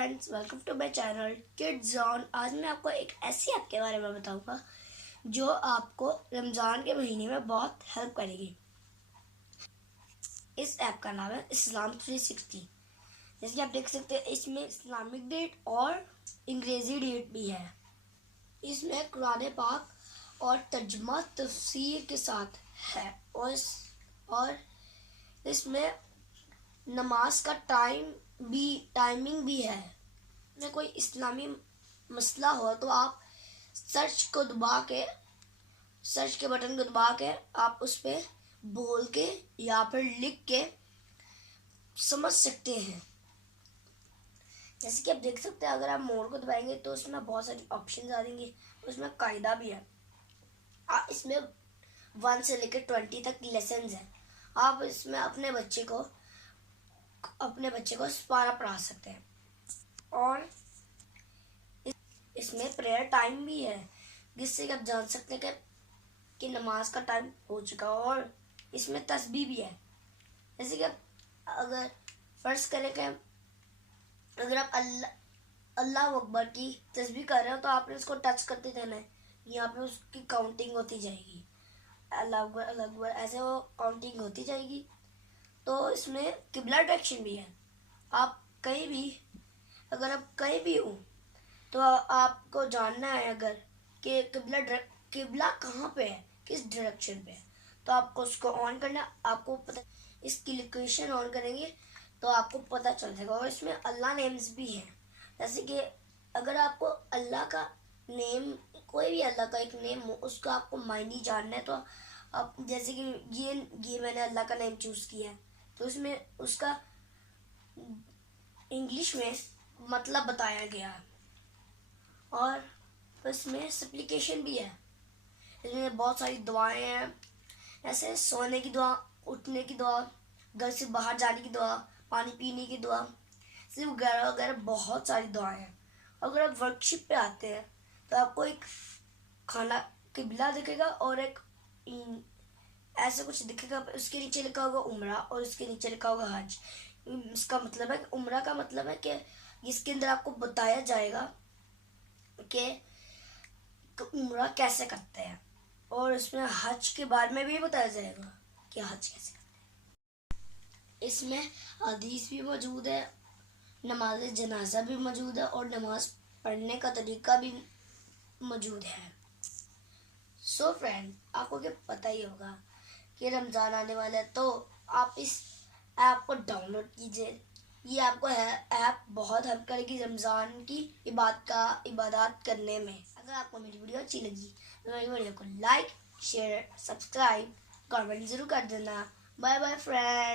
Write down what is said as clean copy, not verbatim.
Friends, welcome to my channel kids on. आज मैं आपको एक ऐसी ऐप के बारे में बताऊंगा जो आपको रमज़ान के महीने में बहुत हेल्प करेगी। इस ऐप का नाम है इस्लाम 360। जैसे कि आप देख सकते हैं, इसमें इस्लामिक डेट और अंग्रेज़ी डेट भी है। इसमें कुरान पाक और तर्जुमा तफसीर के साथ है और इसमें नमाज का टाइमिंग भी है। में कोई इस्लामी मसला हो तो आप सर्च के बटन को दबा के आप उस पर बोल के या फिर लिख के समझ सकते हैं। जैसे कि आप देख सकते हैं, अगर आप मोड को दबाएंगे तो उसमें बहुत सारी ऑप्शन आ जाएंगे। उसमें कायदा भी है। इसमें 1 से लेकर 20 तक लेसन है। आप इसमें अपने बच्चे को पारा पढ़ा सकते हैं। और इसमें प्रेयर टाइम भी है, जिससे आप जान सकते हैं कि नमाज का टाइम हो चुका है। और इसमें तस्बीह भी है। जैसे कि आप अगर फर्ज करें कि अगर आप अल्लाह अकबर की तस्बीह कर रहे हो तो आपने उसको टच करते रहना है। यहाँ पे उसकी काउंटिंग होती जाएगी। अल्लाह अकबर ऐसे वो काउंटिंग होती जाएगी। तो इसमें किबला डायरेक्शन भी है। आप कहीं भी अगर आप कहीं भी हो तो आपको जानना है अगर कि किबला कहाँ पे है, किस डायरेक्शन पे है, तो आपको उसको ऑन करना। आपको पता, इसकी लोकेशन ऑन करेंगे तो आपको पता चल जाएगा। और इसमें अल्लाह नेम्स भी हैं। जैसे कि अगर आपको अल्लाह का नेम, कोई भी अल्लाह का एक नेम हो, उसका आपको मायने जानना है, तो आप जैसे कि ये मैंने अल्लाह का नेम चूज़ किया है, तो इसमें उसका इंग्लिश में मतलब बताया गया है। और इसमें सप्लीकेशन भी है। इसमें बहुत सारी दुआएं हैं, ऐसे सोने की दुआ, उठने की दुआ, घर से बाहर जाने की दुआ, पानी पीने की दुआ, सिर्फ वगैरह वगैरह बहुत सारी दुआएं हैं। अगर आप वर्कशिप पे आते हैं तो आपको एक खाना किबला दिखेगा और एक ऐसा कुछ दिखेगा। उसके नीचे लिखा होगा उम्रा और उसके नीचे लिखा होगा हज। इसका मतलब है कि उम्रा का मतलब है कि इसके अंदर आपको बताया जाएगा कि उम्रा कैसे करते हैं, और इसमें हज के बारे में भी बताया जाएगा कि हज कैसे करते हैं। इसमें हदीस भी मौजूद है, नमाज जनाजा भी मौजूद है और नमाज पढ़ने का तरीका भी मौजूद है। सो फ्रेंड, आपको क्या पता ही होगा कि रमज़ान आने वाला है, तो आप इस ऐप को डाउनलोड कीजिए। ये आपको ऐप बहुत हेल्प करेगी रमज़ान की इबादत करने में। अगर आपको मेरी वीडियो अच्छी लगी तो मेरी वीडियो को लाइक, शेयर, सब्सक्राइब, कमेंट ज़रूर कर देना। Bye bye friend.